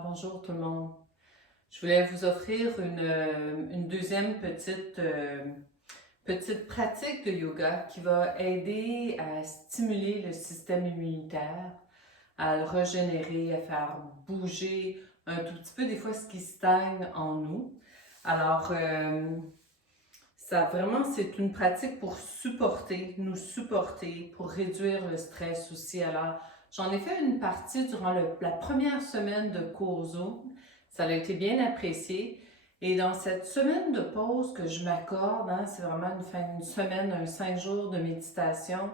Alors bonjour tout le monde. Je voulais vous offrir une deuxième petite pratique de yoga qui va aider à stimuler le système immunitaire, à le régénérer, à faire bouger un tout petit peu des fois ce qui stagne en nous. Alors, ça vraiment, c'est une pratique pour nous supporter, pour réduire le stress aussi. Alors, j'en ai fait une partie durant la première semaine de cours Zoom. Ça a été bien apprécié. Et dans cette semaine de pause que je m'accorde, hein, c'est vraiment une semaine, 5 jours de méditation.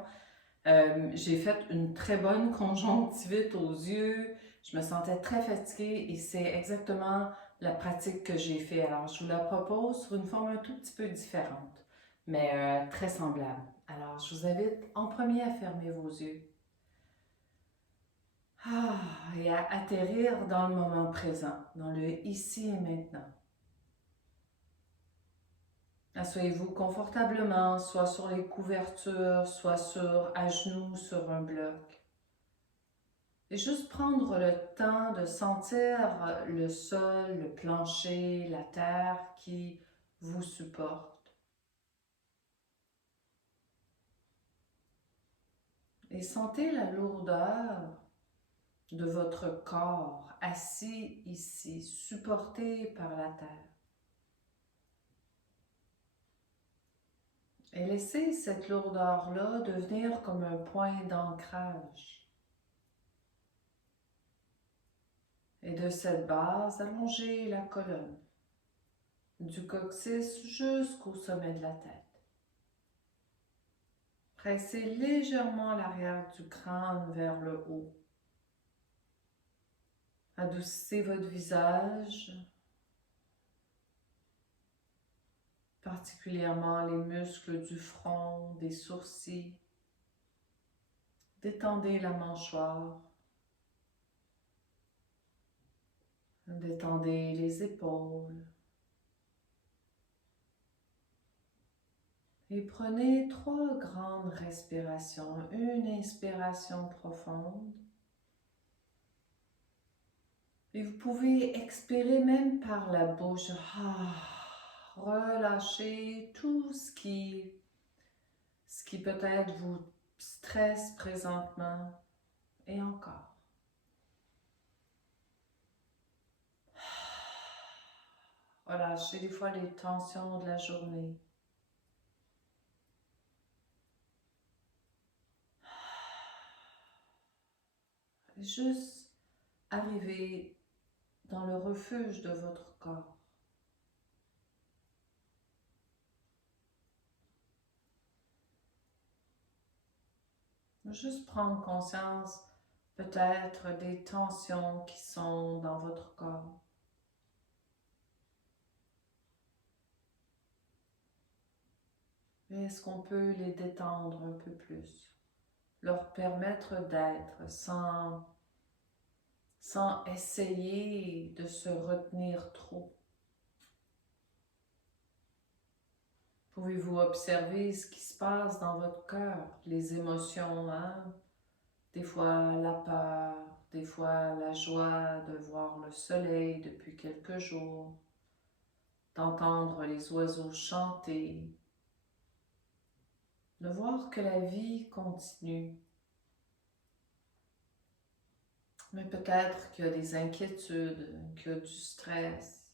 J'ai fait une très bonne conjonctivite aux yeux. Je me sentais très fatiguée et c'est exactement la pratique que j'ai fait. Alors, je vous la propose sur une forme un tout petit peu différente, mais très semblable. Alors, je vous invite en premier à fermer vos yeux. Et à atterrir dans le moment présent, dans le ici et maintenant. Asseyez-vous confortablement, soit sur les couvertures, soit à genoux sur un bloc. Et juste prendre le temps de sentir le sol, le plancher, la terre qui vous supporte. Et sentez la lourdeur de votre corps assis ici, supporté par la terre. Et laissez cette lourdeur-là devenir comme un point d'ancrage. Et de cette base, allongez la colonne, du coccyx jusqu'au sommet de la tête. Pressez légèrement l'arrière du crâne vers le haut. Adoucissez votre visage, particulièrement les muscles du front, des sourcils. Détendez la mâchoire. Détendez les épaules. Et prenez 3 grandes respirations. Une inspiration profonde. Et vous pouvez expirer même par la bouche. Relâchez tout ce qui peut-être vous stresse présentement. Et encore. Relâchez des fois les tensions de la journée. Juste arriver dans le refuge de votre corps. Juste prendre conscience peut-être des tensions qui sont dans votre corps. Et est-ce qu'on peut les détendre un peu plus? Leur permettre d'être sans essayer de se retenir trop. Pouvez-vous observer ce qui se passe dans votre cœur, les émotions, hein? Des fois la peur, des fois la joie de voir le soleil depuis quelques jours, d'entendre les oiseaux chanter, de voir que la vie continue. Mais peut-être qu'il y a des inquiétudes, qu'il y a du stress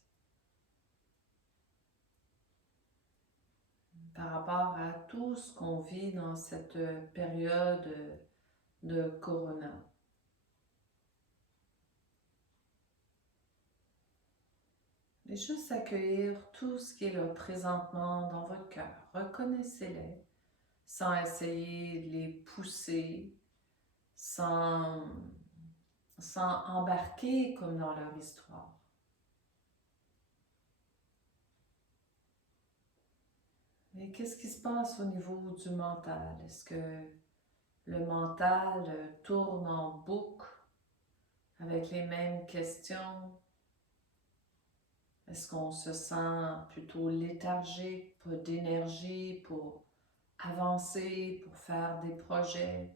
par rapport à tout ce qu'on vit dans cette période de Corona. Et juste accueillir tout ce qui est là présentement dans votre cœur. Reconnaissez-les sans essayer de les pousser, sans embarquer comme dans leur histoire. Mais qu'est-ce qui se passe au niveau du mental? Est-ce que le mental tourne en boucle avec les mêmes questions? Est-ce qu'on se sent plutôt léthargique, pas d'énergie pour avancer, pour faire des projets?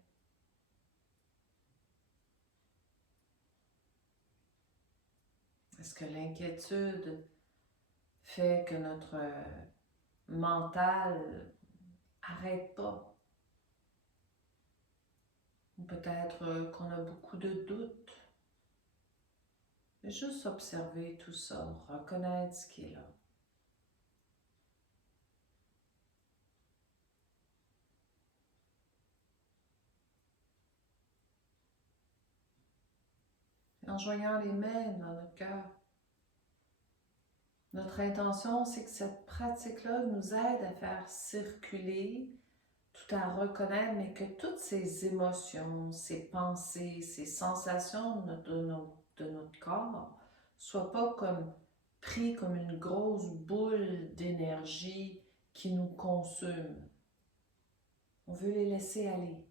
Est-ce que l'inquiétude fait que notre mental arrête pas? Ou peut-être qu'on a beaucoup de doutes. Mais juste observer tout ça, reconnaître ce qui est là. En joignant les mains dans notre cœur. Notre intention, c'est que cette pratique-là nous aide à faire circuler, tout à reconnaître, mais que toutes ces émotions, ces pensées, ces sensations de notre corps soient pas comme pris comme une grosse boule d'énergie qui nous consume. On veut les laisser aller.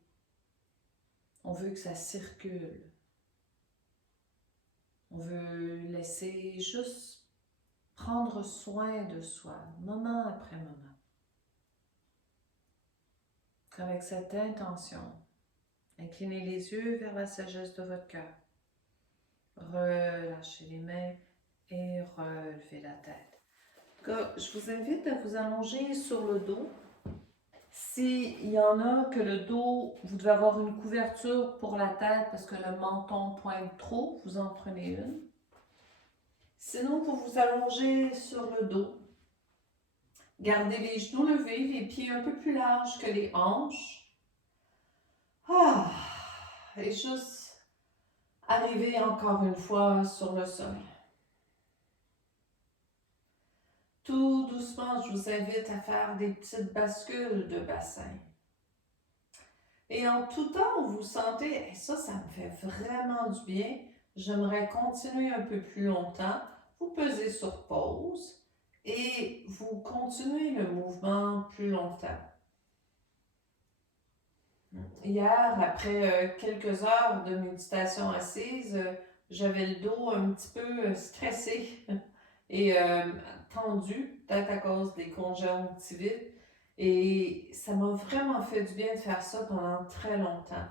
On veut que ça circule. On veut laisser juste prendre soin de soi, moment après moment. Avec cette intention, inclinez les yeux vers la sagesse de votre cœur. Relâchez les mains et relevez la tête. Je vous invite à vous allonger sur le dos. S'il y en a que le dos, vous devez avoir une couverture pour la tête parce que le menton pointe trop, vous en prenez une. Sinon, vous vous allongez sur le dos. Gardez les genoux levés, les pieds un peu plus larges que les hanches. Et juste arriver encore une fois sur le sol. Tout doucement, je vous invite à faire des petites bascules de bassin. Et en tout temps où vous sentez, ça me fait vraiment du bien, j'aimerais continuer un peu plus longtemps, vous pesez sur pause et vous continuez le mouvement plus longtemps. Hier, après quelques heures de méditation assise, j'avais le dos un petit peu stressé et tendu, peut-être à cause des conjonctivites. Et ça m'a vraiment fait du bien de faire ça pendant très longtemps.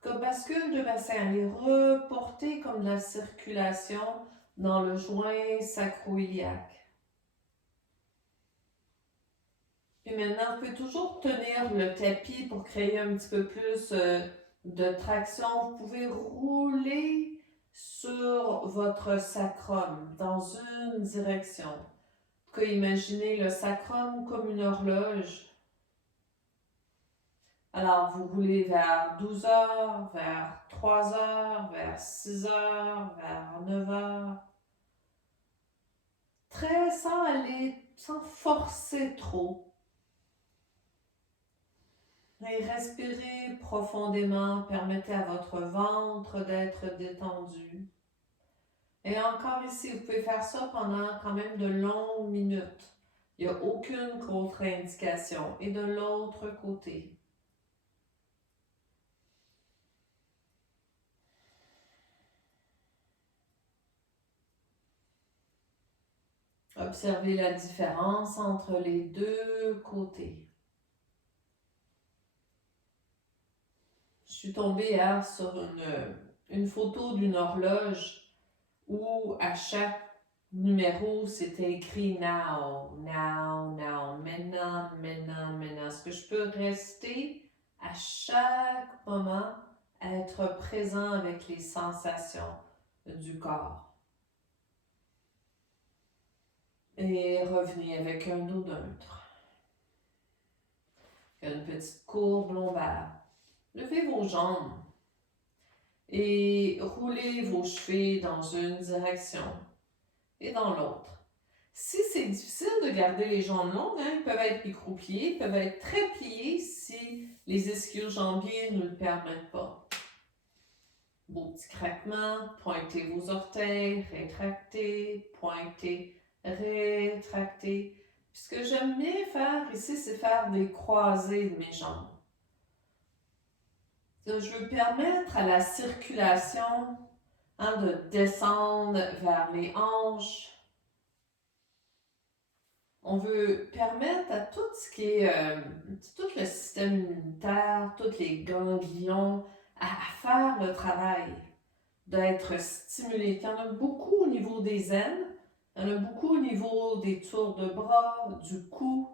Comme bascule de bassin, aller reporter comme de la circulation dans le joint sacro-iliaque. Et maintenant, vous pouvez toujours tenir le tapis pour créer un petit peu plus de traction. Vous pouvez rouler sur votre sacrum dans une direction. Vous pouvez imaginer le sacrum comme une horloge. Alors, vous roulez vers 12 heures, vers 3 heures, vers 6 heures, vers 9 heures. Très sans forcer trop. Et respirez profondément, permettez à votre ventre d'être détendu. Et encore ici, vous pouvez faire ça pendant quand même de longues minutes. Il n'y a aucune contre-indication. Et de l'autre côté. Observez la différence entre les deux côtés. Je suis tombée hier sur une photo d'une horloge où à chaque numéro, c'était écrit now, now, now, maintenant, maintenant, maintenant. Est-ce que je peux rester à chaque moment, être présent avec les sensations du corps? Et revenez avec un dos neutre. Une petite courbe lombaire. Levez vos jambes et roulez vos chevilles dans une direction et dans l'autre. Si c'est difficile de garder les jambes longues, ils peuvent être micro-pliés, ils peuvent être très pliés si les ischio-jambiers ne le permettent pas. Beau petit craquement, pointez vos orteils, rétractez, pointez, rétractez. Puis ce que j'aime bien faire ici, c'est faire des croisés de mes jambes. Je veux permettre à la circulation de descendre vers les hanches. On veut permettre à tout ce qui est, tout le système immunitaire, tous les ganglions, à faire le travail. d'être stimulé. Il y en a beaucoup au niveau des aines, il y en a beaucoup au niveau des tours de bras, du cou.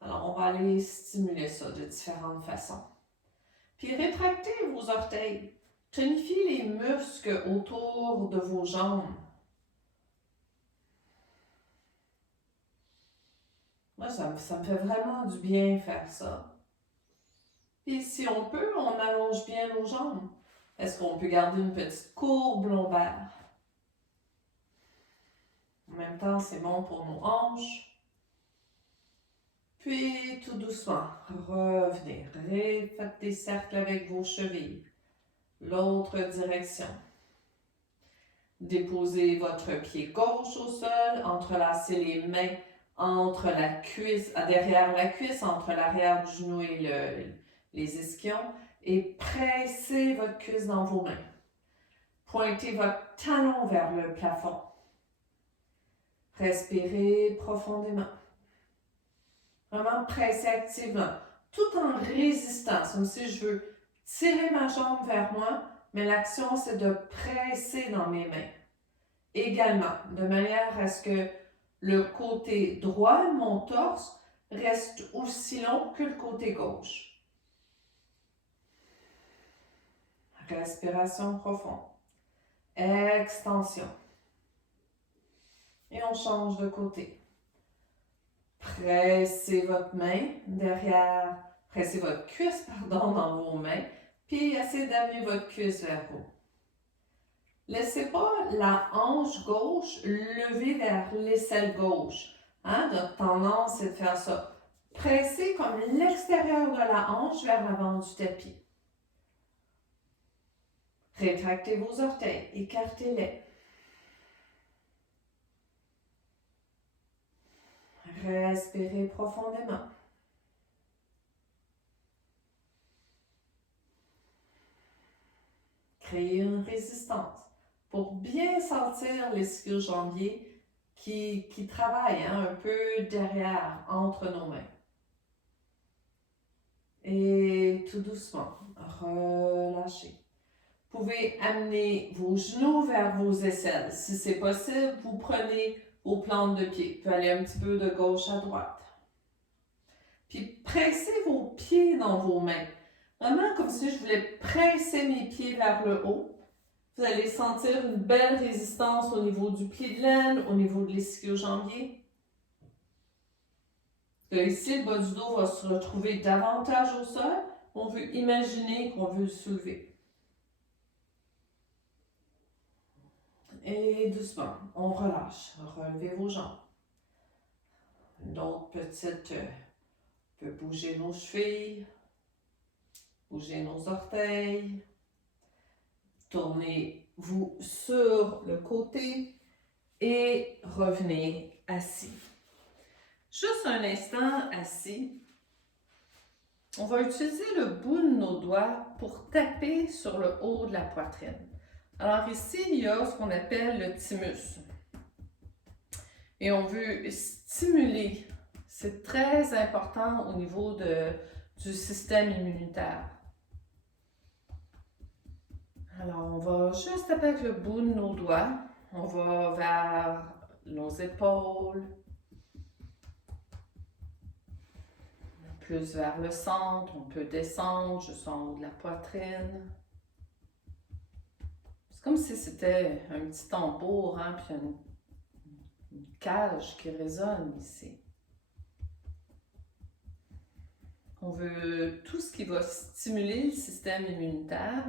Alors, on va aller stimuler ça de différentes façons. Puis, rétractez vos orteils. Tonifiez les muscles autour de vos jambes. Moi, ça me fait vraiment du bien faire ça. Puis, si on peut, on allonge bien nos jambes. Est-ce qu'on peut garder une petite courbe lombaire? En même temps, c'est bon pour nos hanches. Puis, tout doucement, revenez. Faites des cercles avec vos chevilles. L'autre direction. Déposez votre pied gauche au sol, entrelacez les mains entre la cuisse, derrière la cuisse, entre l'arrière du genou et les ischions, et pressez votre cuisse dans vos mains. Pointez votre talon vers le plafond. Respirez profondément. Vraiment pressez activement, tout en résistant, comme si je veux tirer ma jambe vers moi, mais l'action c'est de presser dans mes mains. Également, de manière à ce que le côté droit de mon torse reste aussi long que le côté gauche. Respiration profonde. Extension. Et on change de côté. Pressez votre main derrière, pressez votre cuisse, dans vos mains, puis essayez d'amener votre cuisse vers vous. Laissez pas la hanche gauche lever vers l'aisselle gauche. Notre tendance, c'est de faire ça. Pressez comme l'extérieur de la hanche vers l'avant du tapis. Rétractez vos orteils, écartez-les. Respirez profondément. Créez une résistance pour bien sentir l'ischio-jambier qui travaille un peu derrière, entre nos mains. Et tout doucement, relâchez. Vous pouvez amener vos genoux vers vos aisselles. Si c'est possible, vous prenez vos plantes de pied. Vous pouvez aller un petit peu de gauche à droite. Puis pressez vos pieds dans vos mains. Vraiment comme si je voulais presser mes pieds vers le haut. Vous allez sentir une belle résistance au niveau du pied de l'aine, au niveau de l'ischio-jambier. Ici, le bas du dos va se retrouver davantage au sol. On veut imaginer qu'on veut le soulever. Et doucement, on relâche. Relevez vos jambes. Une autre petite... on peut bouger nos chevilles, bouger nos orteils. Tournez-vous sur le côté et revenez assis. Juste un instant assis. On va utiliser le bout de nos doigts pour taper sur le haut de la poitrine. Alors ici, il y a ce qu'on appelle le thymus. Et on veut stimuler. C'est très important au niveau du système immunitaire. Alors, on va juste taper avec le bout de nos doigts. On va vers nos épaules. Plus vers le centre. On peut descendre juste en haut de la poitrine. C'est comme si c'était un petit tambour, puis une cage qui résonne ici. On veut tout ce qui va stimuler le système immunitaire.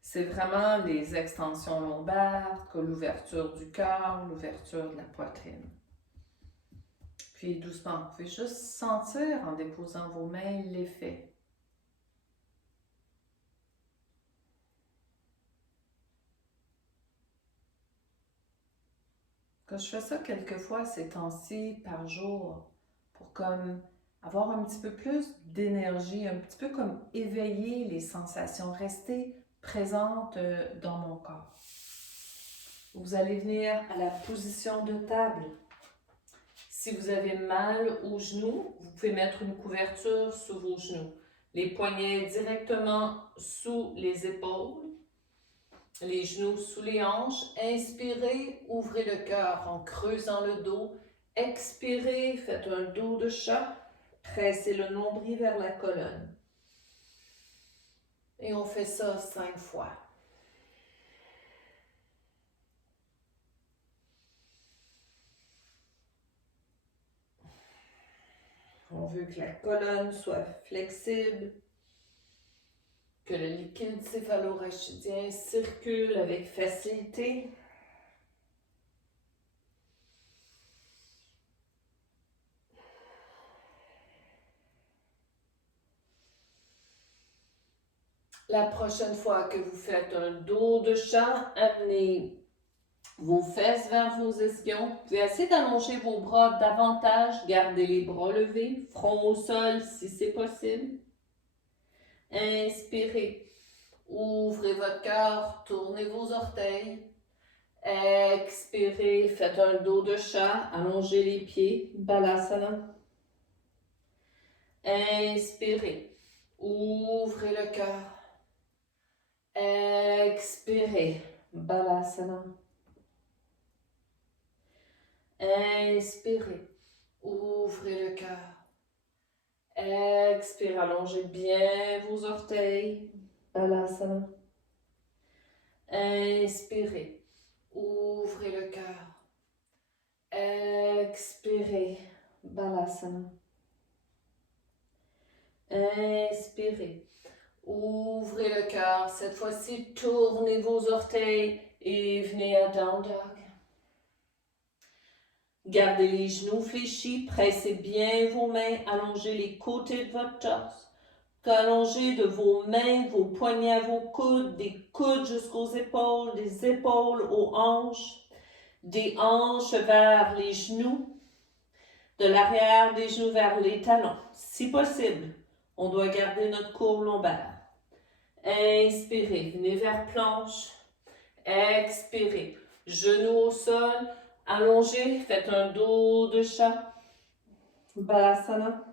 C'est vraiment les extensions lombaires, l'ouverture du cœur, l'ouverture de la poitrine. Puis doucement, vous pouvez juste sentir en déposant vos mains l'effet. Quand je fais ça quelques fois ces temps-ci par jour, pour comme avoir un petit peu plus d'énergie, un petit peu comme éveiller les sensations, rester présente dans mon corps. Vous allez venir à la position de table. Si vous avez mal aux genoux, vous pouvez mettre une couverture sous vos genoux. Les poignets directement sous les épaules. Les genoux sous les hanches. Inspirez, ouvrez le cœur en creusant le dos. Expirez, faites un dos de chat. Pressez le nombril vers la colonne. Et on fait ça 5 fois. On veut que la colonne soit flexible, que le liquide céphalorachidien circule avec facilité. La prochaine fois que vous faites un dos de chat, amenez vos fesses vers vos ischions. Vous pouvez essayer d'allonger vos bras davantage. Gardez les bras levés, front au sol si c'est possible. Inspirez. Ouvrez votre cœur, tournez vos orteils. Expirez, faites un dos de chat, allongez les pieds, Balasana. Inspirez, ouvrez le cœur. Expirez, Balasana. Inspirez, ouvrez le cœur. Expirez, allongez bien vos orteils, Balasana. Inspirez, ouvrez le cœur. Expirez, Balasana. Inspirez, ouvrez le cœur. Cette fois-ci, tournez vos orteils et venez à Down Dog. Gardez les genoux fléchis, pressez bien vos mains, allongez les côtés de votre torse. Allongez de vos mains, vos poignets à vos coudes, des coudes jusqu'aux épaules, des épaules aux hanches, des hanches vers les genoux, de l'arrière des genoux vers les talons. Si possible, on doit garder notre courbe lombaire. Inspirez, venez vers planche. Expirez, genoux au sol, allongez, faites un dos de chat. Balasana.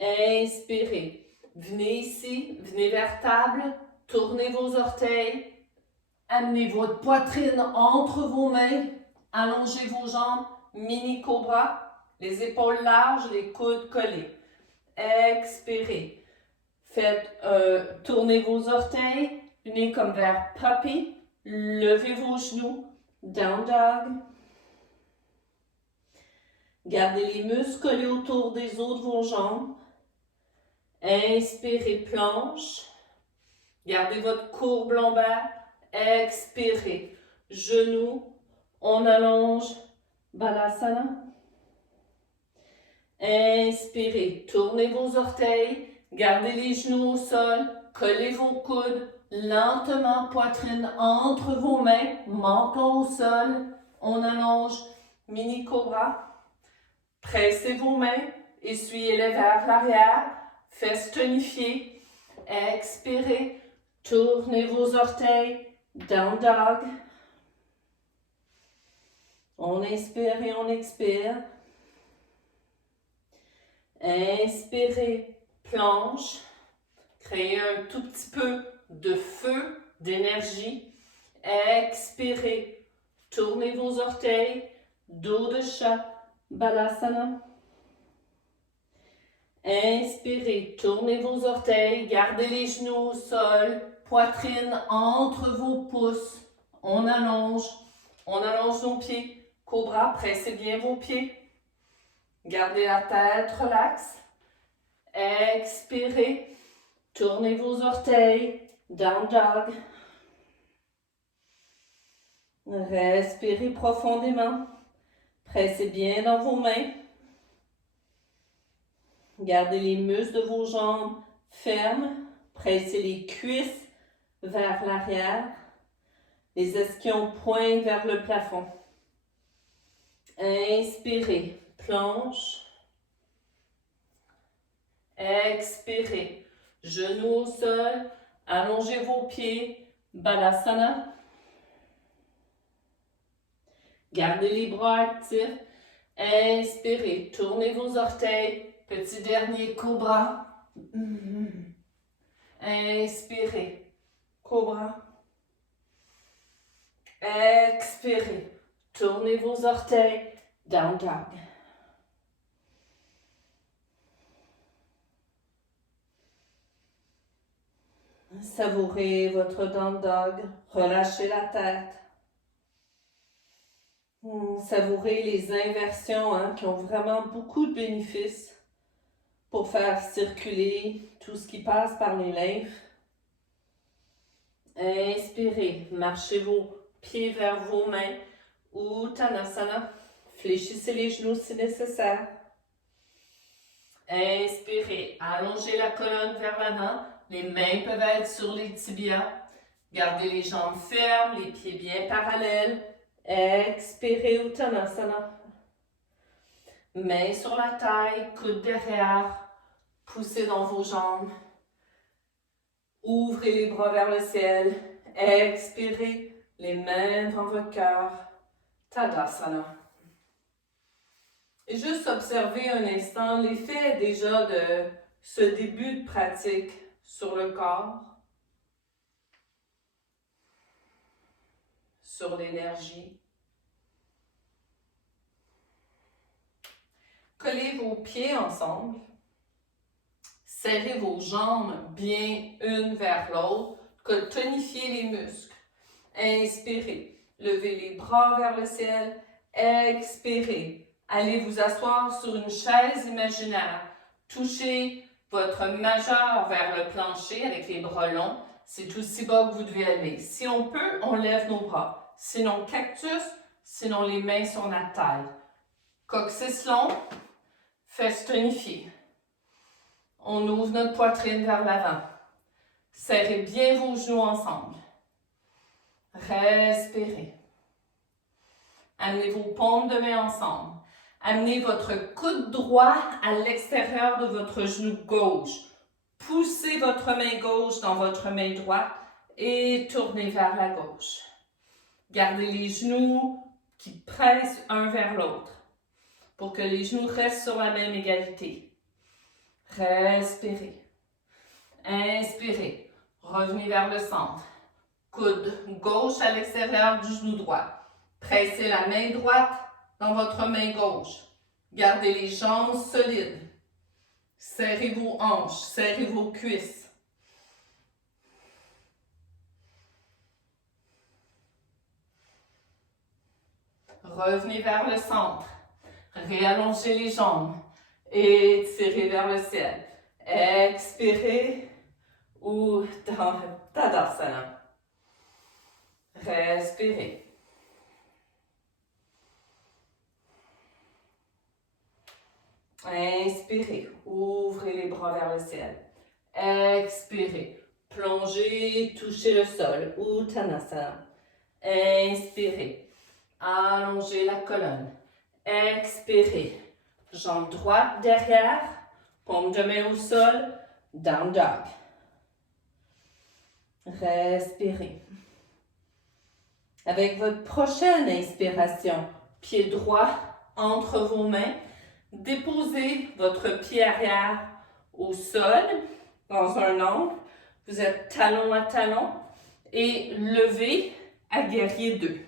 Inspirez, venez ici, venez vers table, tournez vos orteils, amenez votre poitrine entre vos mains, allongez vos jambes, mini cobra, les épaules larges, les coudes collés. Expirez, faites, tournez vos orteils, venez comme vers puppy, levez vos genoux, down dog. Gardez les muscles collés autour des os de vos jambes. Inspirez, planche. Gardez votre courbe lombaire. Expirez, genoux. On allonge, Balasana. Inspirez, tournez vos orteils. Gardez les genoux au sol. Collez vos coudes. Lentement, poitrine entre vos mains. Menton au sol. On allonge, mini cobra. Pressez vos mains. Essuyez-les vers l'arrière. Fesses tonifiées. Expirez. Tournez vos orteils. Down dog. On inspire et on expire. Inspirez. Planche. Créez un tout petit peu de feu, d'énergie. Expirez. Tournez vos orteils. Dos de chat. Balasana. Inspirez, tournez vos orteils, gardez les genoux au sol, poitrine entre vos pouces. On allonge nos pieds. Cobra, pressez bien vos pieds. Gardez la tête relaxe. Expirez, tournez vos orteils, down dog. Respirez profondément. Pressez bien dans vos mains. Gardez les muscles de vos jambes fermes. Pressez les cuisses vers l'arrière. Les ischions pointent vers le plafond. Inspirez, planche. Expirez, genoux au sol. Allongez vos pieds, Balasana. Gardez les bras actifs. Inspirez, tournez vos orteils. Petit dernier cobra. Inspirez, cobra. Expirez. Tournez vos orteils. Down dog. Savourez votre down dog. Relâchez la tête. Savourez les inversions qui ont vraiment beaucoup de bénéfices pour faire circuler tout ce qui passe par les lymphes. Inspirez, marchez vos pieds vers vos mains. Uttanasana, fléchissez les genoux si nécessaire. Inspirez, allongez la colonne vers l'avant. Les mains peuvent être sur les tibias. Gardez les jambes fermes, les pieds bien parallèles. Expirez, Uttanasana. Mains sur la taille, coude derrière. Poussez dans vos jambes. Ouvrez les bras vers le ciel. Expirez, les mains devant votre cœur. Tadasana. Et juste observer un instant l'effet déjà de ce début de pratique sur le corps, sur l'énergie. Collez vos pieds ensemble. Serrez vos jambes bien une vers l'autre. Tonifiez les muscles. Inspirez. Levez les bras vers le ciel. Expirez. Allez vous asseoir sur une chaise imaginaire. Touchez votre majeur vers le plancher avec les bras longs. C'est aussi bas que vous devez aller. Si on peut, on lève nos bras. Sinon, cactus, sinon les mains sur la taille. Coccyx long, fesses tonifiées. On ouvre notre poitrine vers l'avant. Serrez bien vos genoux ensemble. Respirez. Amenez vos paumes de main ensemble. Amenez votre coude droit à l'extérieur de votre genou gauche. Poussez votre main gauche dans votre main droite et tournez vers la gauche. Gardez les genoux qui pressent un vers l'autre pour que les genoux restent sur la même égalité. Respirez. Inspirez. Revenez vers le centre. Coude gauche à l'extérieur du genou droit. Pressez la main droite dans votre main gauche. Gardez les jambes solides. Serrez vos hanches, serrez vos cuisses. Revenez vers le centre. Réallongez les jambes. Étirez vers le ciel. Expirez ou dans Tadasana. Respirez. Inspirez, ouvrez les bras vers le ciel. Expirez, plongez, touchez le sol. Uttanasana. Inspirez, allongez la colonne. Expirez, jambe droite derrière, paume de main au sol, down dog. Respirez. Avec votre prochaine inspiration, pied droit entre vos mains, déposez votre pied arrière au sol, dans un angle. Vous êtes talon à talon et levez à guerrier 2.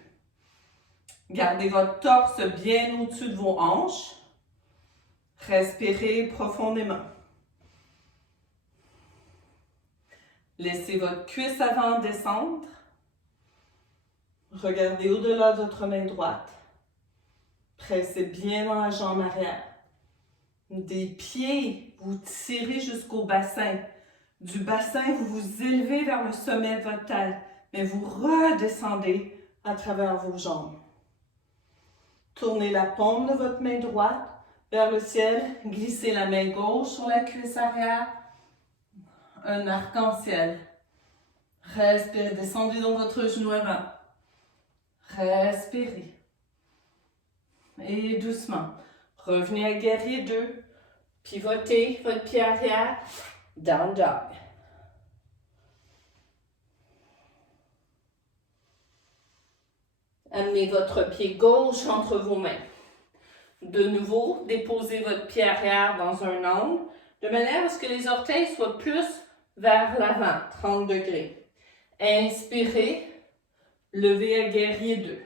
Gardez votre torse bien au-dessus de vos hanches. Respirez profondément. Laissez votre cuisse avant descendre. Regardez au-delà de votre main droite. Pressez bien dans la jambe arrière. Des pieds, vous tirez jusqu'au bassin. Du bassin, vous vous élevez vers le sommet de votre tête, mais vous redescendez à travers vos jambes. Tournez la paume de votre main droite vers le ciel. Glissez la main gauche sur la cuisse arrière. Un arc-en-ciel. Respirez, descendez dans votre genou avant. Respirez. Et doucement, revenez à guerrier 2. Pivotez votre pied arrière. Down dog. Amenez votre pied gauche entre vos mains. De nouveau, déposez votre pied arrière dans un angle, de manière à ce que les orteils soient plus vers l'avant, 30 degrés. Inspirez, Levez à guerrier 2.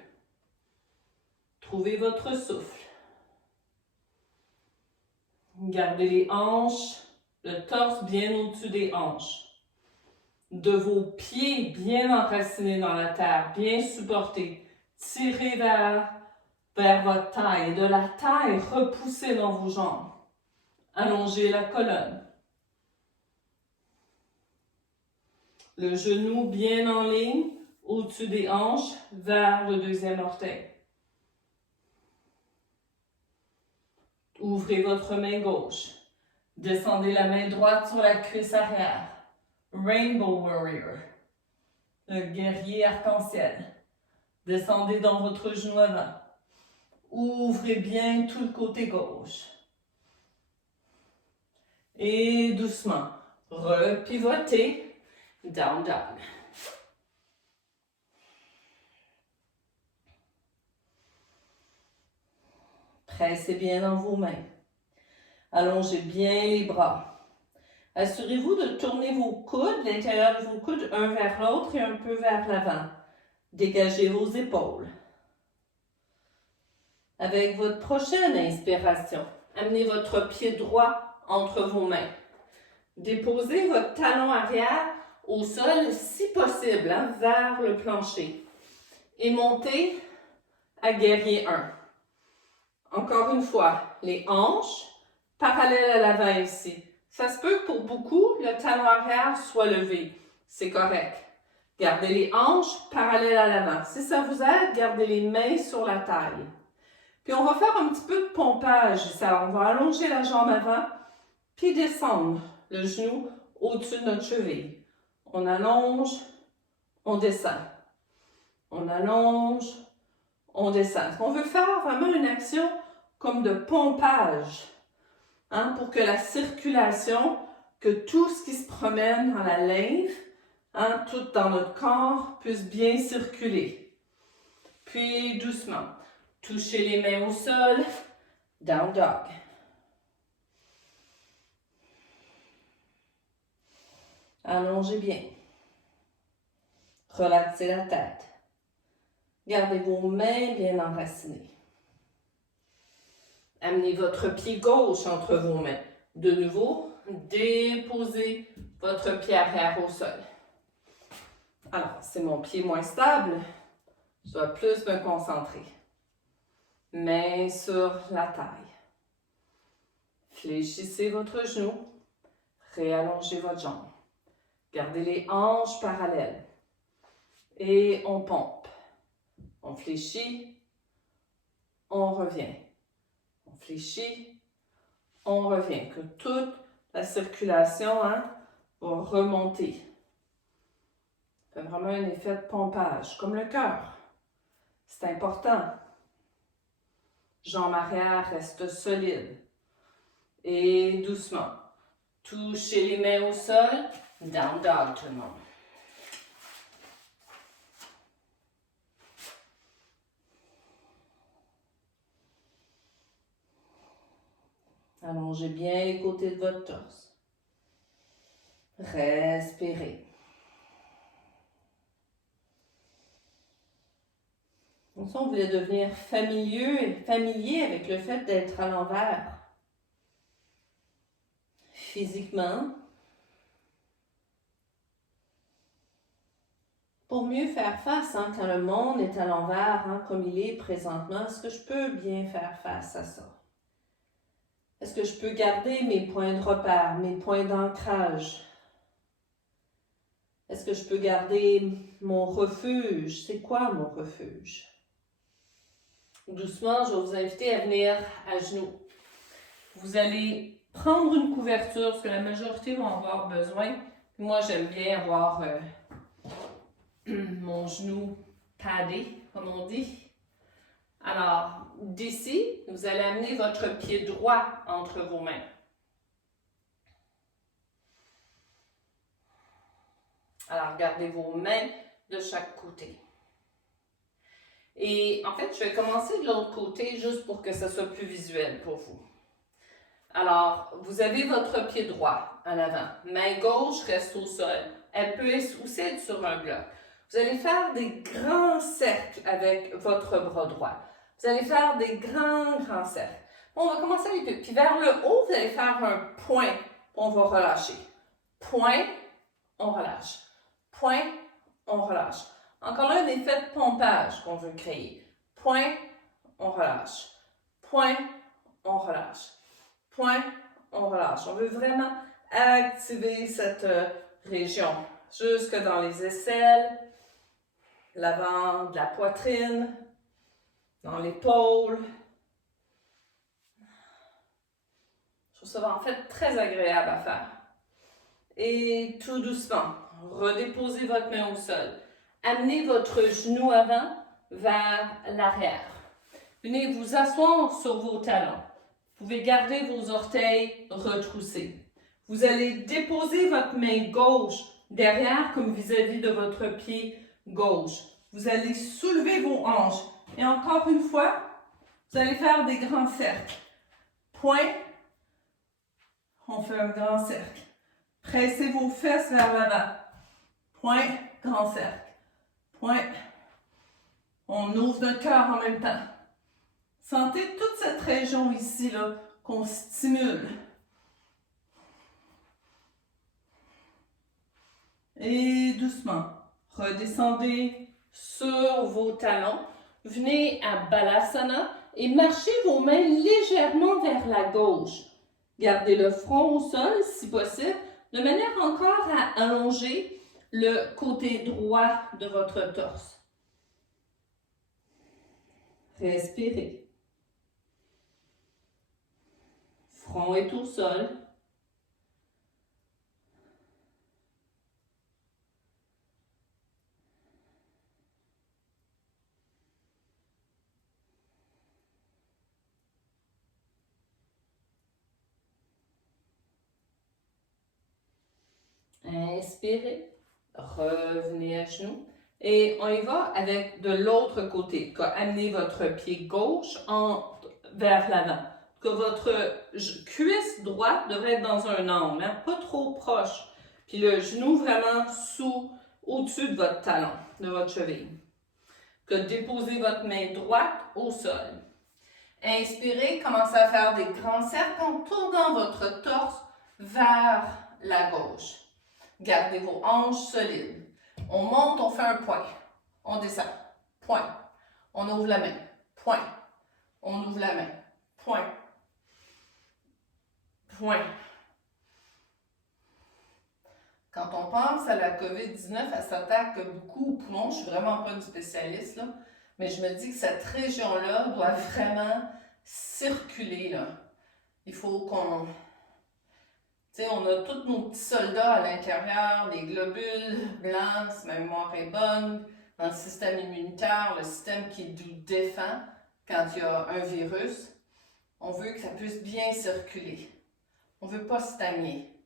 Trouvez votre souffle. Gardez les hanches, le torse bien au-dessus des hanches. De vos pieds bien enracinés dans la terre, bien supportés. Tirez vers votre taille. Et de la taille, repoussez dans vos jambes. Allongez la colonne. Le genou bien en ligne, au-dessus des hanches, vers le deuxième orteil. Ouvrez votre main gauche. Descendez la main droite sur la cuisse arrière. Rainbow Warrior. Le guerrier arc-en-ciel. Descendez dans votre genou avant. Ouvrez bien tout le côté gauche. Et doucement, repivotez. Down dog. Pressez bien dans vos mains. Allongez bien les bras. Assurez-vous de tourner vos coudes, l'intérieur de vos coudes, un vers l'autre et un peu vers l'avant. Dégagez vos épaules. Avec votre prochaine inspiration, amenez votre pied droit entre vos mains. Déposez votre talon arrière au sol, si possible, vers le plancher. Et montez à guerrier 1. Encore une fois, les hanches parallèles à l'avant ici. Ça se peut que pour beaucoup, le talon arrière soit levé. C'est correct. Gardez les hanches parallèles à l'avant. Si ça vous aide, gardez les mains sur la taille. Puis on va faire un petit peu de pompage. On va allonger la jambe avant, puis descendre le genou au-dessus de notre cheville. On allonge, on descend. On allonge, on descend. On veut faire vraiment une action comme de pompage, pour que la circulation, que tout ce qui se promène dans la lymphe, tout dans notre corps, puisse bien circuler. Puis doucement, touchez les mains au sol, down dog. Allongez bien. Relaxez la tête. Gardez vos mains bien enracinées. Amenez votre pied gauche entre vos mains. De nouveau, déposez votre pied arrière au sol. Alors, c'est mon pied moins stable. Je dois plus me concentrer. Main sur la taille. Fléchissez votre genou. Réallongez votre jambe. Gardez les hanches parallèles. Et on pompe. On fléchit. On revient. On fléchit. On revient. Que toute la circulation va remonter. Ça fait vraiment un effet de pompage, comme le cœur. C'est important. Jambe arrière reste solide. Et doucement. Touchez les mains au sol. Down dog, tout le monde. Allongez bien les côtés de votre torse. Respirez. Donc ça, on voulait devenir familier avec le fait d'être à l'envers. Physiquement. Pour mieux faire face, quand le monde est à l'envers, comme il est présentement, est-ce que je peux bien faire face à ça? Est-ce que je peux garder mes points de repère, mes points d'ancrage? Est-ce que je peux garder mon refuge? C'est quoi mon refuge? Doucement, je vais vous inviter à venir à genoux. Vous allez prendre une couverture, parce que la majorité vont avoir besoin. Moi, j'aime bien avoir mon genou paddé, comme on dit. Alors, d'ici, vous allez amener votre pied droit entre vos mains. Alors, gardez vos mains de chaque côté. Et en fait, je vais commencer de l'autre côté juste pour que ça soit plus visuel pour vous. Alors, vous avez votre pied droit en avant. Main gauche reste au sol. Elle peut aussi être sur un bloc. Vous allez faire des grands cercles avec votre bras droit. Vous allez faire des grands cercles. On va commencer les pieds. Puis vers le haut, vous allez faire un point. On va relâcher. Point, on relâche. Point, on relâche. Encore là, un effet de pompage qu'on veut créer. Point, on relâche. Point, on relâche. Point, on relâche. On veut vraiment activer cette région. Jusque dans les aisselles, l'avant de la poitrine, dans l'épaule. Je trouve ça en fait très agréable à faire. Et tout doucement, redéposez votre main au sol. Amenez votre genou avant vers l'arrière. Venez vous asseoir sur vos talons. Vous pouvez garder vos orteils retroussés. Vous allez déposer votre main gauche derrière comme vis-à-vis de votre pied gauche. Vous allez soulever vos hanches. Et encore une fois, vous allez faire des grands cercles. Point, on fait un grand cercle. Pressez vos fesses vers l'avant. Point, grand cercle. Point. On ouvre notre cœur en même temps. Sentez toute cette région ici là qu'on stimule. Et doucement, redescendez sur vos talons. Venez à Balasana et marchez vos mains légèrement vers la gauche. Gardez le front au sol si possible, de manière encore à allonger le côté droit de votre torse. Respirez. Front est au sol. Inspirez, revenez à genoux et on y va avec de l'autre côté. Amenez votre pied gauche vers l'avant. Que votre cuisse droite devrait être dans un angle, hein, pas trop proche. Puis le genou vraiment au-dessus de votre talon, de votre cheville. Que déposez votre main droite au sol. Inspirez, commencez à faire des grands cercles en tournant votre torse vers la gauche. Gardez vos hanches solides. On monte, on fait un point. On descend. Point. On ouvre la main. Point. On ouvre la main. Point. Point. Quand on pense à la COVID-19, elle s'attaque beaucoup aux poumons. Je ne suis vraiment pas une spécialiste, là, mais je me dis que cette région-là doit vraiment circuler, là. Il faut qu'on... Tu sais, on a tous nos petits soldats à l'intérieur, les globules blancs, si ma mémoire est bonne, dans le système immunitaire, le système qui nous défend quand il y a un virus. On veut que ça puisse bien circuler. On ne veut pas stagner.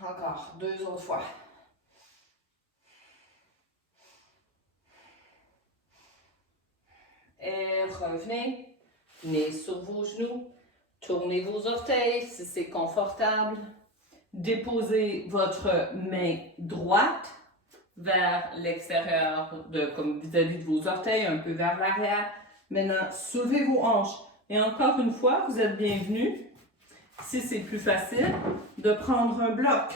Encore, 2 autres fois. Et revenez. Venez sur vos genoux. Tournez vos orteils si c'est confortable. Déposez votre main droite vers l'extérieur, comme vis-à-vis de vos orteils, un peu vers l'arrière. Maintenant, soulevez vos hanches. Et encore une fois, vous êtes bienvenus, si c'est plus facile, de prendre un bloc,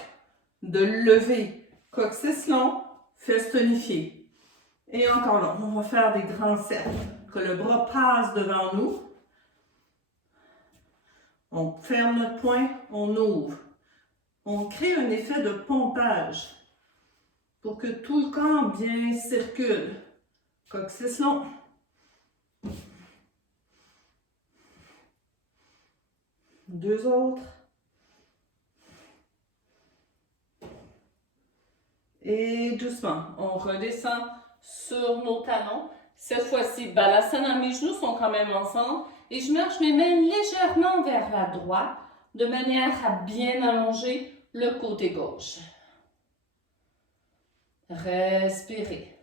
de lever, coccyx long, fesses tonifiées. Et encore là, on va faire des grands cercles, que le bras passe devant nous. On ferme notre poing, on ouvre. On crée un effet de pompage pour que tout le corps bien circule. Coccyx long. Deux autres. Et doucement, on redescend sur nos talons. Cette fois-ci, Balasana, mes genoux sont quand même ensemble. Et je marche mes mains légèrement vers la droite, de manière à bien allonger le côté gauche. Respirez.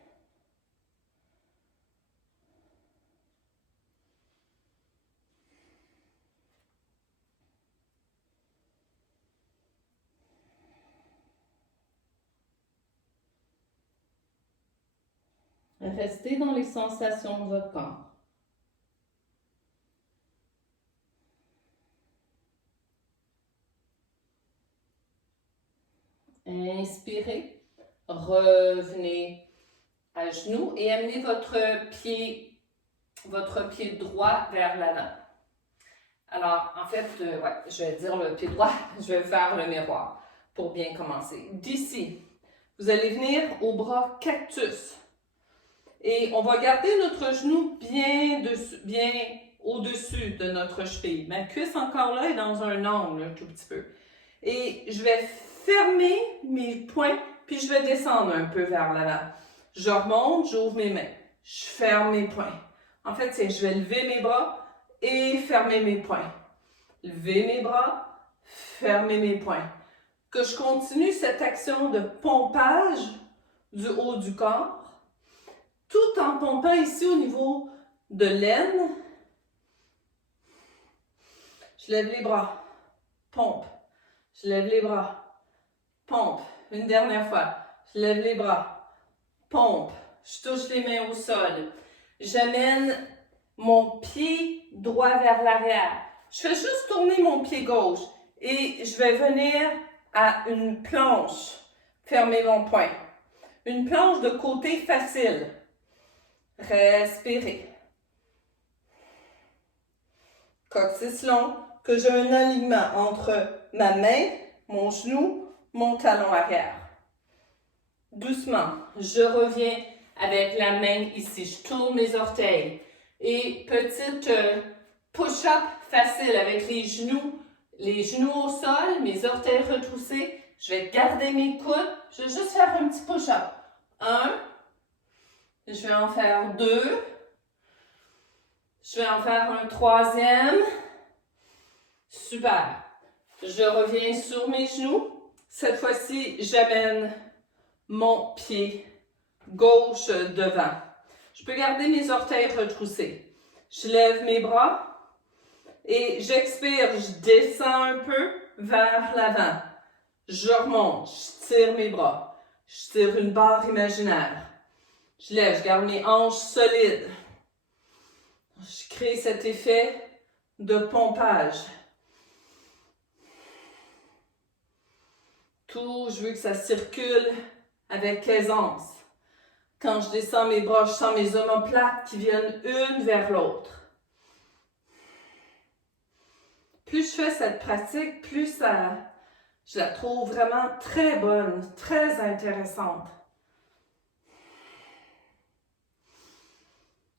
Restez dans les sensations de votre corps. Inspirez, revenez à genoux et amenez votre pied droit vers l'avant. Alors, en fait, je vais dire le pied droit, je vais faire le miroir pour bien commencer. D'ici, vous allez venir au bras cactus. Et on va garder notre genou bien au-dessus de notre cheville. Ma cuisse encore là est dans un angle un tout petit peu. Et je vais fermer mes poings, puis je vais descendre un peu vers l'avant. Je remonte, j'ouvre mes mains. Je ferme mes poings. En fait, je vais lever mes bras et fermer mes poings. Lever mes bras, fermer mes poings. Que je continue cette action de pompage du haut du corps, tout en pompant ici au niveau de l'aine. Je lève les bras, pompe. Je lève les bras, pompe. Une dernière fois. Je lève les bras, pompe. Je touche les mains au sol. J'amène mon pied droit vers l'arrière. Je fais juste tourner mon pied gauche et je vais venir à une planche. Fermer mon poing. Une planche de côté facile. Respirez. Coccyx long, que j'ai un alignement entre ma main, mon genou, mon talon arrière. Doucement, je reviens avec la main ici. Je tourne mes orteils. Et petite push-up facile avec les genoux au sol, mes orteils retroussés. Je vais garder mes coudes. Je vais juste faire un petit push-up. 1. Je vais en faire 2. Je vais en faire un 3e. Super. Je reviens sur mes genoux. Cette fois-ci, j'amène mon pied gauche devant. Je peux garder mes orteils retroussés. Je lève mes bras et j'expire. Je descends un peu vers l'avant. Je remonte. Je tire mes bras. Je tire une barre imaginaire. Je lève. Je garde mes hanches solides. Je crée cet effet de pompage. Tout, je veux que ça circule avec aisance. Quand je descends mes bras, je sens mes omoplates qui viennent une vers l'autre. Plus je fais cette pratique, plus je la trouve vraiment très bonne, très intéressante.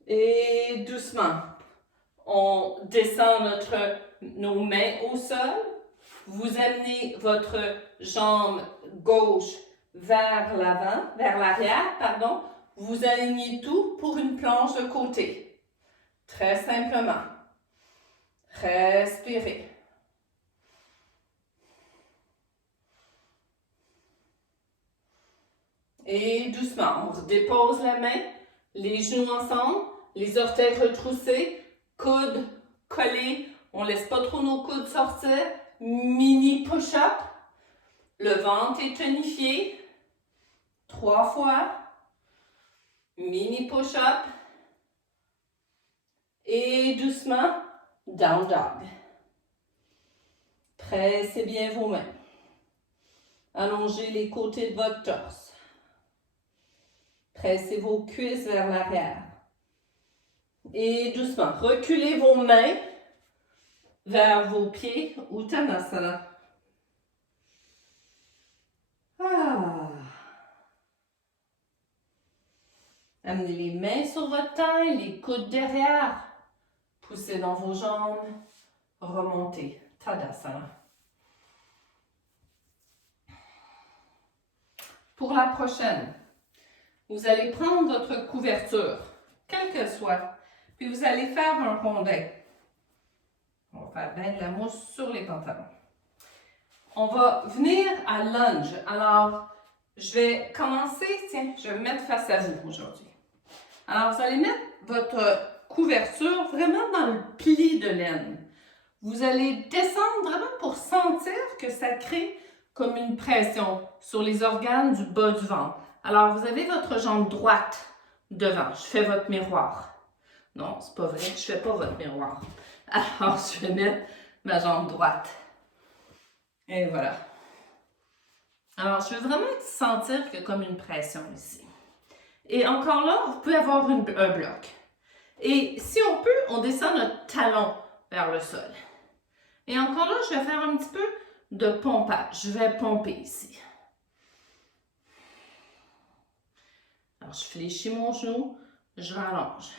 Et doucement, on descend nos mains au sol. Vous amenez votre jambe gauche vers l'arrière, pardon. Vous alignez tout pour une planche de côté. Très simplement. Respirez. Et doucement, on dépose la main, les genoux ensemble, les orteils retroussés, coudes collés. On ne laisse pas trop nos coudes sortir. Mini push-up. Le ventre est tonifié. 3 fois. Mini push-up. Et doucement, down dog. Pressez bien vos mains. Allongez les côtés de votre torse. Pressez vos cuisses vers l'arrière. Et doucement, reculez vos mains vers vos pieds, Uttanasana. Amenez les mains sur votre taille, les coudes derrière. Poussez dans vos jambes. Remontez. Tadasana. Pour la prochaine, vous allez prendre votre couverture, quelle qu'elle soit, puis vous allez faire un rondin. On va faire bien de la mousse sur les pantalons. On va venir à lunge. Alors, je vais commencer, tiens, je vais me mettre face à vous aujourd'hui. Alors, vous allez mettre votre couverture vraiment dans le pli de laine. Vous allez descendre vraiment pour sentir que ça crée comme une pression sur les organes du bas du ventre. Alors, vous avez votre jambe droite devant. Je fais votre miroir. Non, c'est pas vrai, je fais pas votre miroir. Alors, je vais mettre ma jambe droite. Et voilà. Alors, je veux vraiment sentir qu'il y a comme une pression ici. Et encore là, vous pouvez avoir un bloc. Et si on peut, on descend notre talon vers le sol. Et encore là, je vais faire un petit peu de pompage. Je vais pomper ici. Alors, je fléchis mon genou, je rallonge.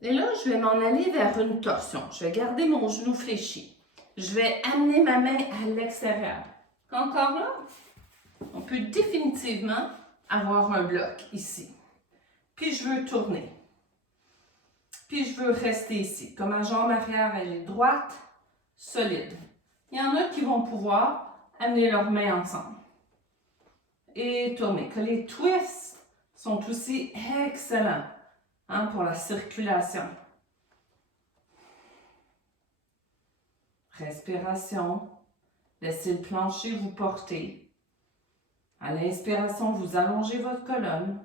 Et là, je vais m'en aller vers une torsion. Je vais garder mon genou fléchi. Je vais amener ma main à l'extérieur. Encore là, on peut définitivement avoir un bloc ici. Puis je veux tourner. Puis je veux rester ici. Comme ma jambe arrière, elle est droite, solide. Il y en a qui vont pouvoir amener leurs mains ensemble. Et tourner. Que les twists sont aussi excellents pour la circulation. Respiration. Laissez le plancher vous porter. À l'inspiration, vous allongez votre colonne.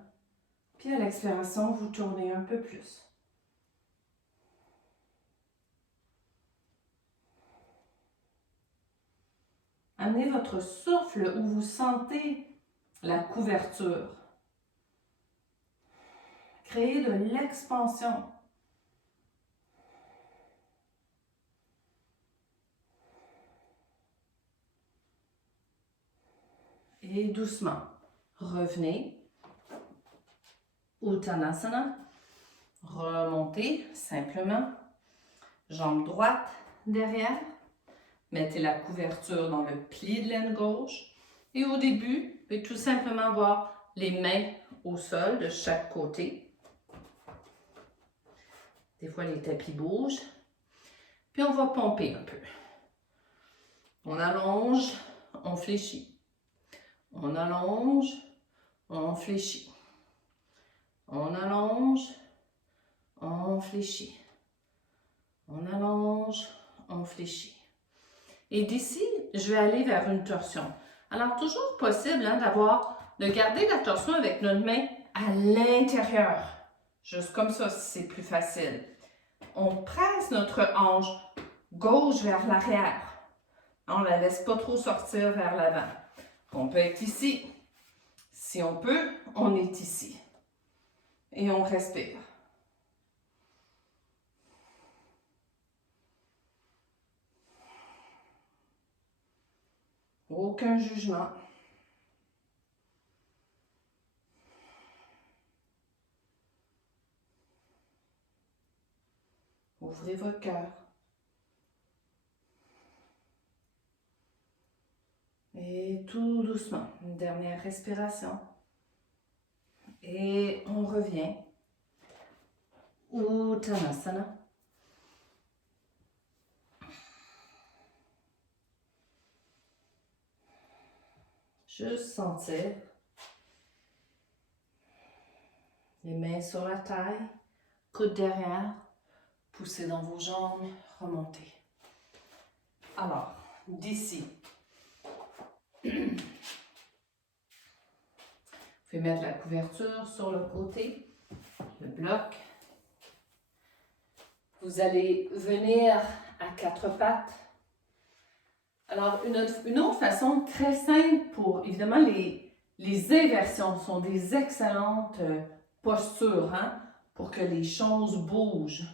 Puis à l'expiration, vous tournez un peu plus. Amenez votre souffle où vous sentez la couverture. Créez de l'expansion. Et doucement, revenez. Uttanasana. Remontez simplement. Jambe droite derrière. Mettez la couverture dans le pli de l'aine gauche. Et au début, vous pouvez tout simplement avoir les mains au sol de chaque côté. Des fois, les tapis bougent. Puis on va pomper un peu. On allonge, on fléchit. On allonge, on fléchit. On allonge, on fléchit. On allonge, on fléchit. Et d'ici, je vais aller vers une torsion. Alors, toujours possible de garder la torsion avec notre main à l'intérieur. Juste comme ça, si c'est plus facile. On presse notre hanche gauche vers l'arrière. On ne la laisse pas trop sortir vers l'avant. On peut être ici. Si on peut, on est ici. Et on respire. Aucun jugement. Ouvrez votre cœur. Et tout doucement, une dernière respiration. Et on revient. Uttanasana. Juste sentir les mains sur la taille, coude derrière, poussez dans vos jambes, remontez. Alors, d'ici, vous pouvez mettre la couverture sur le côté, le bloc. Vous allez venir à quatre pattes. Alors, une autre façon très simple pour, évidemment, les inversions sont des excellentes postures pour que les choses bougent.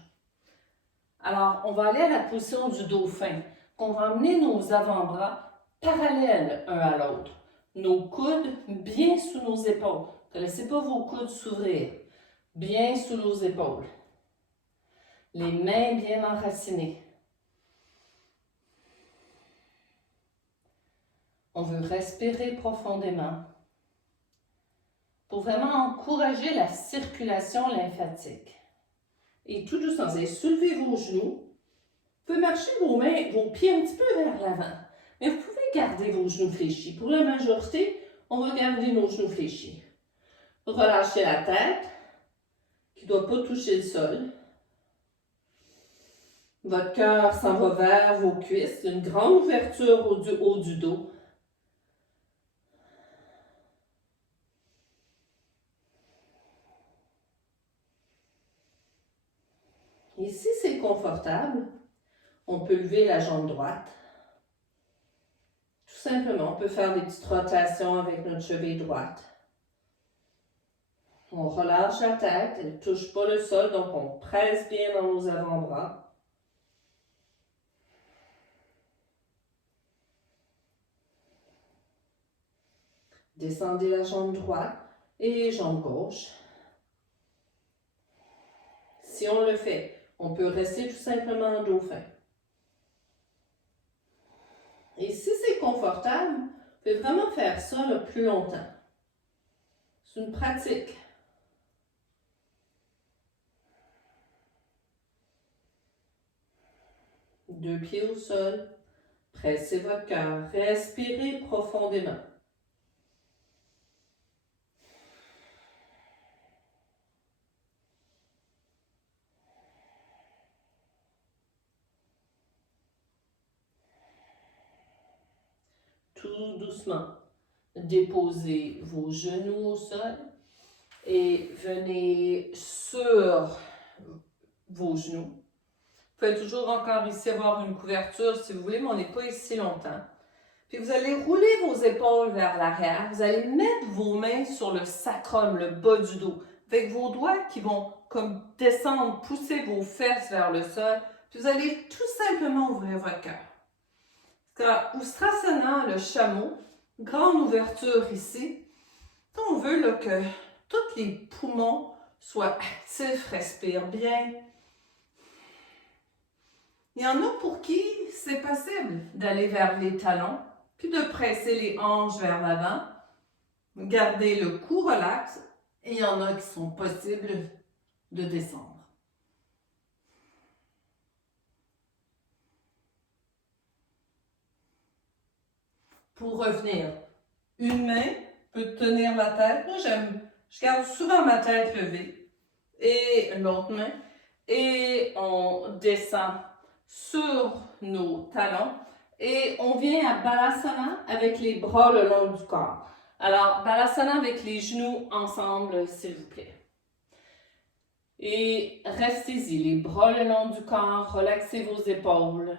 Alors, on va aller à la position du dauphin. On va emmener nos avant-bras parallèles un à l'autre. Nos coudes bien sous nos épaules. Ne laissez pas vos coudes s'ouvrir. Bien sous nos épaules. Les mains bien enracinées. On veut respirer profondément pour vraiment encourager la circulation lymphatique. Et tout doucement, vous allez soulever vos genoux. Vous pouvez marcher vos pieds un petit peu vers l'avant. Mais vous pouvez garder vos genoux fléchis. Pour la majorité, on va garder nos genoux fléchis. Relâchez la tête, qui ne doit pas toucher le sol. Votre cœur s'en va vers vos cuisses. Une grande ouverture au haut du dos. Et si c'est confortable, on peut lever la jambe droite. Tout simplement, on peut faire des petites rotations avec notre cheville droite. On relâche la tête, elle ne touche pas le sol, donc on presse bien dans nos avant-bras. Descendez la jambe droite et jambe gauche. Si on le fait, on peut rester tout simplement en dauphin. Et si c'est confortable, vous pouvez vraiment faire ça le plus longtemps. C'est une pratique. Deux pieds au sol, pressez votre cœur, respirez profondément. Tout doucement, déposez vos genoux au sol et venez sur vos genoux. Vous pouvez toujours encore ici avoir une couverture si vous voulez, mais on n'est pas ici longtemps. Puis vous allez rouler vos épaules vers l'arrière. Vous allez mettre vos mains sur le sacrum, le bas du dos, avec vos doigts qui vont comme descendre, pousser vos fesses vers le sol. Puis vous allez tout simplement ouvrir votre cœur. Ustrasana, le chameau, grande ouverture ici. On veut là, que tous les poumons soient actifs, respirent bien. Il y en a pour qui c'est possible d'aller vers les talons, puis de presser les hanches vers l'avant, garder le cou relax, et il y en a qui sont possibles de descendre. Pour revenir, une main peut tenir la tête. Moi, je garde souvent ma tête levée. Et l'autre main. Et on descend sur nos talons. Et on vient à Balasana avec les bras le long du corps. Alors, Balasana avec les genoux ensemble, s'il vous plaît. Et restez-y, les bras le long du corps, relaxez vos épaules.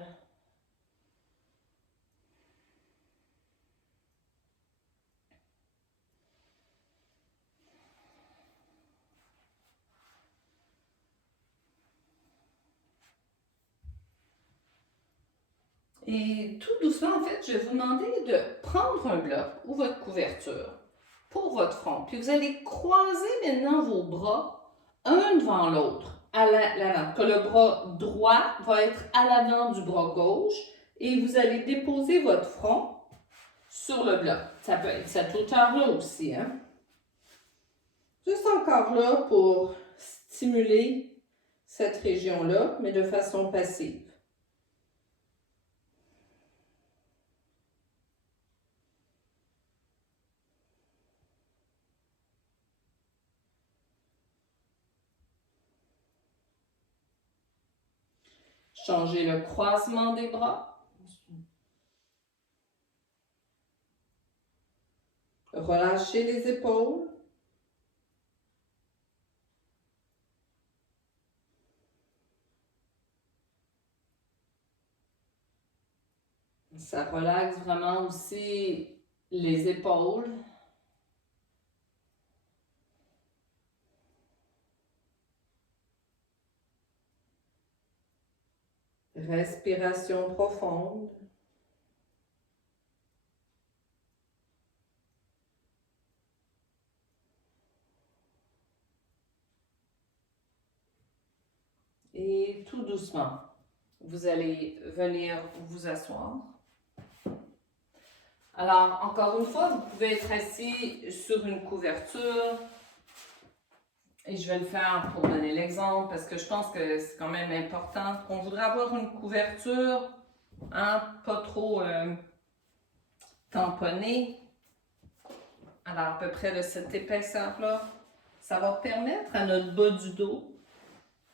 Et tout doucement, en fait, je vais vous demander de prendre un bloc ou votre couverture pour votre front. Puis vous allez croiser maintenant vos bras, un devant l'autre, à l'avant. Que le bras droit va être à l'avant du bras gauche et vous allez déposer votre front sur le bloc. Ça peut être cette hauteur-là aussi, hein? Juste encore là pour stimuler cette région-là, mais de façon passive. Changez le croisement des bras. Relâchez les épaules. Ça relaxe vraiment aussi les épaules. Respiration profonde. Et tout doucement, vous allez venir vous asseoir. Alors, encore une fois, vous pouvez être assis sur une couverture. Et je vais le faire pour donner l'exemple parce que je pense que c'est quand même important. On voudrait avoir une couverture, hein, pas trop tamponnée. Alors, à peu près de cette épaisseur-là. Ça va permettre à notre bas du dos,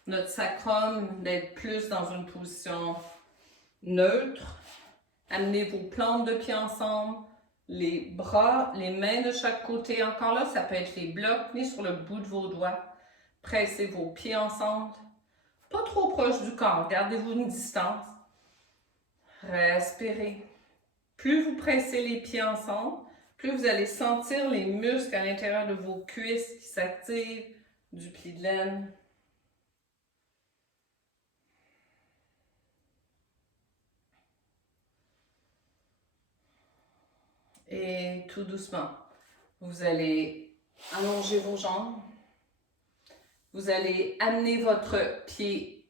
notre sacrum, d'être plus dans une position neutre. Amenez vos plantes de pied ensemble, les bras, les mains de chaque côté. Encore là, ça peut être les blocs, venez sur le bout de vos doigts. Pressez vos pieds ensemble. Pas trop proche du corps, gardez-vous une distance. Respirez. Plus vous pressez les pieds ensemble, plus vous allez sentir les muscles à l'intérieur de vos cuisses qui s'activent, du pli de laine. Et tout doucement, vous allez allonger vos jambes. Vous allez amener votre pied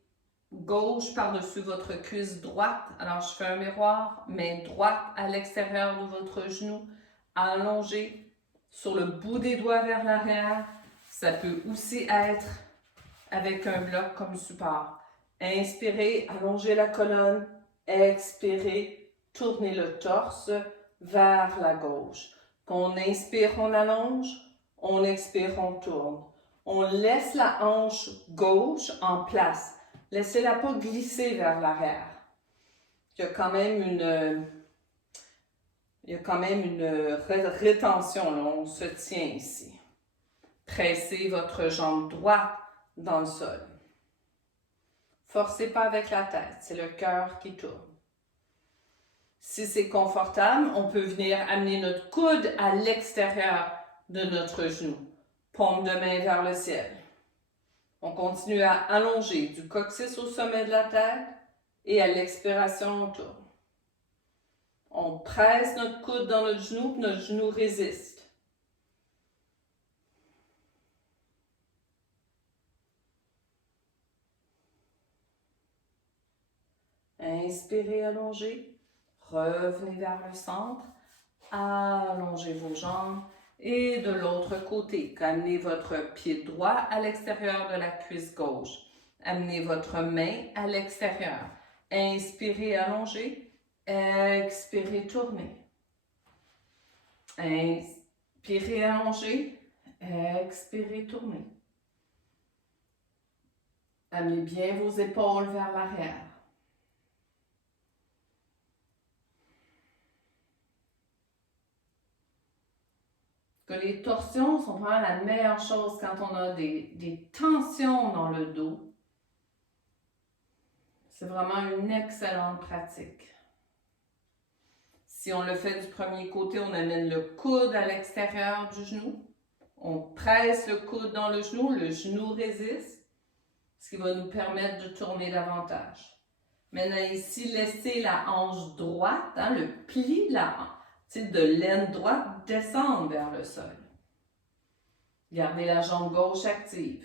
gauche par-dessus votre cuisse droite. Alors, je fais un miroir, main droite à l'extérieur de votre genou, allongé sur le bout des doigts vers l'arrière. Ça peut aussi être avec un bloc comme support. Inspirez, allongez la colonne. Expirez, tournez le torse vers la gauche. Quand on inspire, on allonge. On expire, on tourne. On laisse la hanche gauche en place. Laissez-la pas glisser vers l'arrière. Il y a quand même une rétention, là. On se tient ici. Pressez votre jambe droite dans le sol. Forcez pas avec la tête, c'est le cœur qui tourne. Si c'est confortable, on peut venir amener notre coude à l'extérieur de notre genou. Paume de main vers le ciel. On continue à allonger du coccyx au sommet de la tête et à l'expiration, on tourne. On presse notre coude dans notre genou, puis notre genou résiste. Inspirez, allongez. Revenez vers le centre. Allongez vos jambes. Et de l'autre côté, amenez votre pied droit à l'extérieur de la cuisse gauche. Amenez votre main à l'extérieur. Inspirez, allongez. Expirez, tournez. Inspirez, allongez. Expirez, tournez. Amenez bien vos épaules vers l'arrière. Que les torsions sont vraiment la meilleure chose quand on a des tensions dans le dos. C'est vraiment une excellente pratique. Si on le fait du premier côté, on amène le coude à l'extérieur du genou. On presse le coude dans le genou résiste, ce qui va nous permettre de tourner davantage. Maintenant ici, laissez la hanche droite, le pli de la hanche, de l'aine droite, descendre vers le sol. Gardez la jambe gauche active.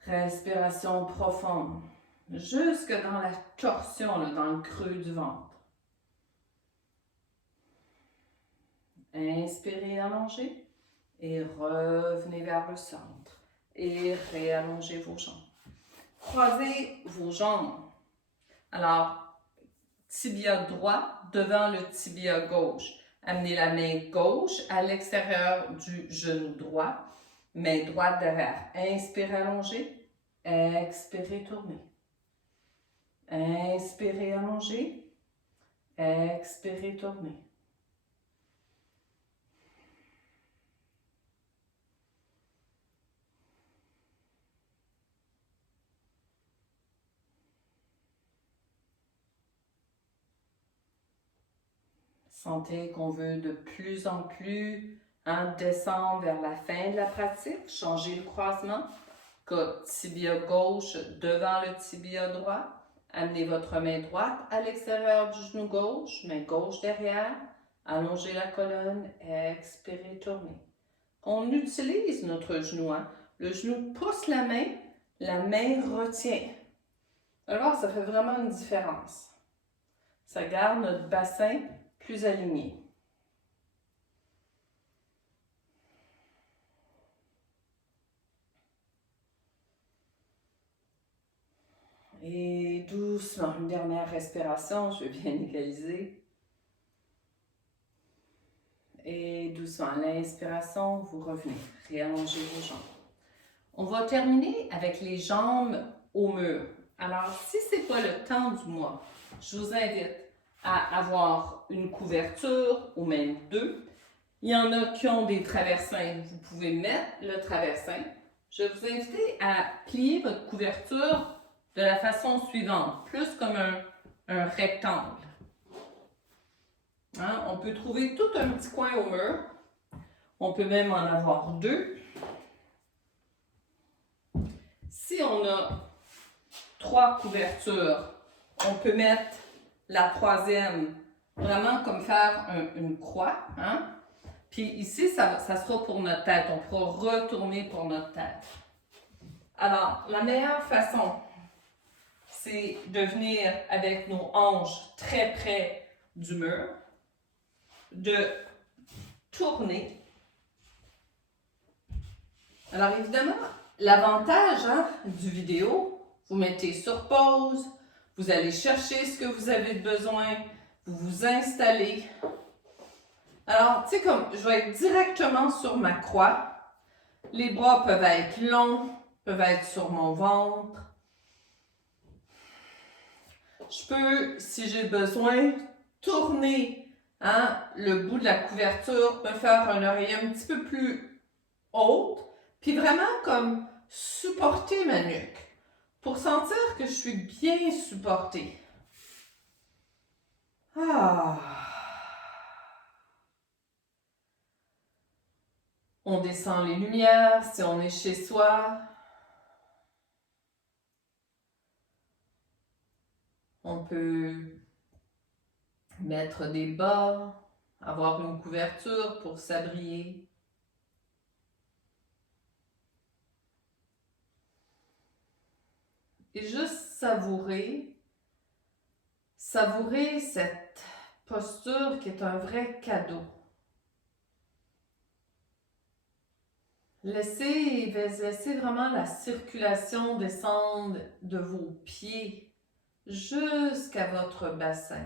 Respiration profonde, jusque dans la torsion, là, dans le creux du ventre. Inspirez, allongez et revenez vers le centre et réallongez vos jambes. Croisez vos jambes. Alors, tibia droit devant le tibia gauche. Amenez la main gauche à l'extérieur du genou droit. Main droite derrière. Inspirez, allongez. Expirez, tournez. Inspirez, allongez. Expirez, tournez. Sentez qu'on veut de plus en plus descendre vers la fin de la pratique. Changez le croisement. Tibia gauche devant le tibia droit. Amenez votre main droite à l'extérieur du genou gauche. Main gauche derrière. Allongez la colonne. Expirez, tournez. On utilise notre genou. Le genou pousse la main retient. Alors, ça fait vraiment une différence. Ça garde notre bassin plus aligné. Et doucement, une dernière respiration, je vais bien égaliser. Et doucement, à l'inspiration, vous revenez, réallongez vos jambes. On va terminer avec les jambes au mur. Alors, si ce n'est pas le temps du mois, je vous invite à avoir une couverture ou même deux. Il y en a qui ont des traversins. Vous pouvez mettre le traversin. Je vais vous inviter à plier votre couverture de la façon suivante, plus comme un rectangle. Hein? On peut trouver tout un petit coin au mur. On peut même en avoir deux. Si on a 3 couvertures, on peut mettre la troisième vraiment comme faire une croix. Hein? Puis ici, ça sera pour notre tête. On pourra retourner pour notre tête. Alors, la meilleure façon, c'est de venir avec nos hanches très près du mur, de tourner. Alors évidemment, l'avantage du vidéo, vous mettez sur pause, vous allez chercher ce que vous avez besoin, vous vous installez. Alors, tu sais, comme je vais être directement sur ma croix, les bras peuvent être longs, peuvent être sur mon ventre. Je peux, si j'ai besoin, tourner le bout de la couverture, me faire un oreiller un petit peu plus haute, puis vraiment comme supporter ma nuque pour sentir que je suis bien supportée. On descend les lumières si on est chez soi. On peut mettre des bas, avoir une couverture pour s'abrier. Et juste savourer cette posture qui est un vrai cadeau. Laissez vraiment la circulation descendre de vos pieds jusqu'à votre bassin.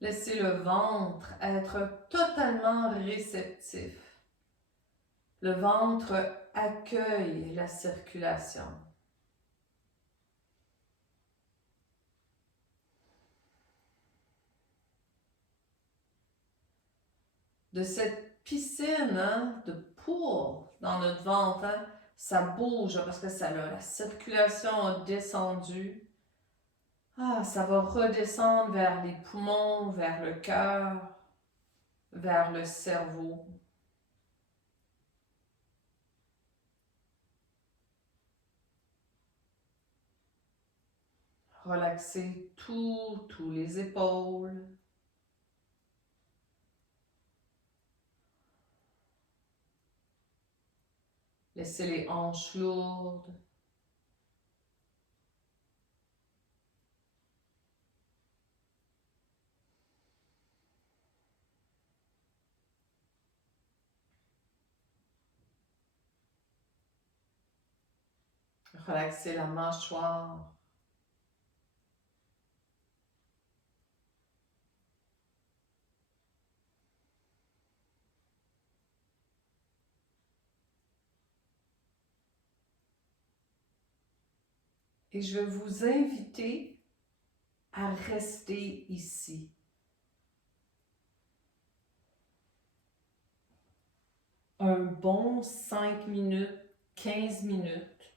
Laissez le ventre être totalement réceptif. Le ventre accueille la circulation. De cette piscine de pool dans notre ventre, ça bouge parce que la circulation a descendu. Ça va redescendre vers les poumons, vers le cœur, vers le cerveau. Relaxez tous les épaules. Laissez les hanches lourdes. Relaxez la mâchoire. Et je vais vous inviter à rester ici. Un bon 5 minutes, 15 minutes.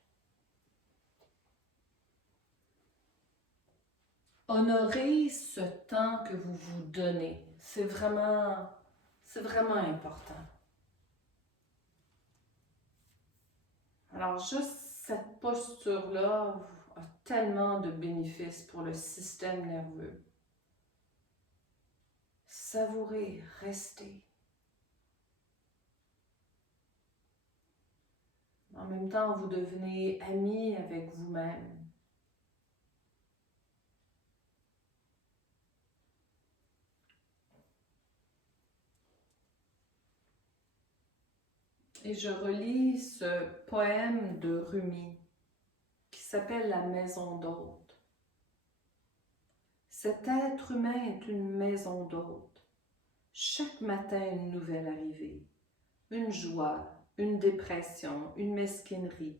Honorez ce temps que vous vous donnez. C'est vraiment important. Alors, juste cette posture-là a tellement de bénéfices pour le système nerveux. Savourez, restez. En même temps, vous devenez ami avec vous-même. Et je relis ce poème de Rumi qui s'appelle La maison d'hôte. Cet être humain est une maison d'hôte. Chaque matin, une nouvelle arrivée, une joie, une dépression, une mesquinerie.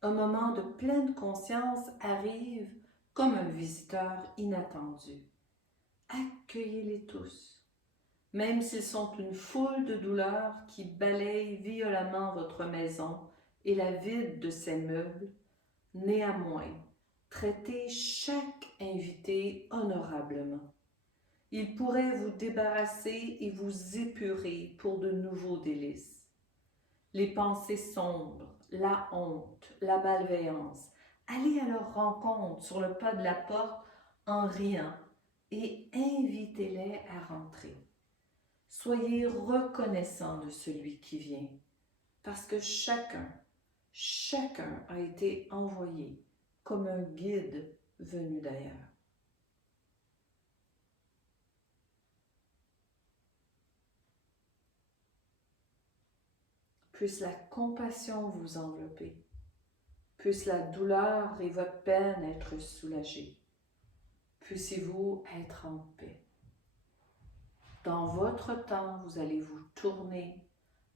Un moment de pleine conscience arrive comme un visiteur inattendu. Accueillez-les tous, même s'ils sont une foule de douleurs qui balayent violemment votre maison et la vide de ses meubles. Néanmoins, traitez chaque invité honorablement. Il pourrait vous débarrasser et vous épurer pour de nouveaux délices. Les pensées sombres, la honte, la malveillance, allez à leur rencontre sur le pas de la porte en riant et invitez-les à rentrer. Soyez reconnaissants de celui qui vient, parce que chacun a été envoyé comme un guide venu d'ailleurs. Puisse la compassion vous envelopper, puisse la douleur et votre peine être soulagées. Puissiez-vous être en paix. Dans votre temps, vous allez vous tourner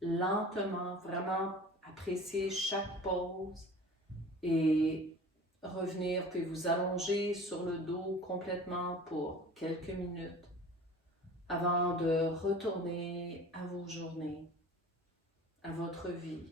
lentement, vraiment apprécier chaque pause et revenir, puis vous allonger sur le dos complètement pour quelques minutes avant de retourner à vos journées, à votre vie.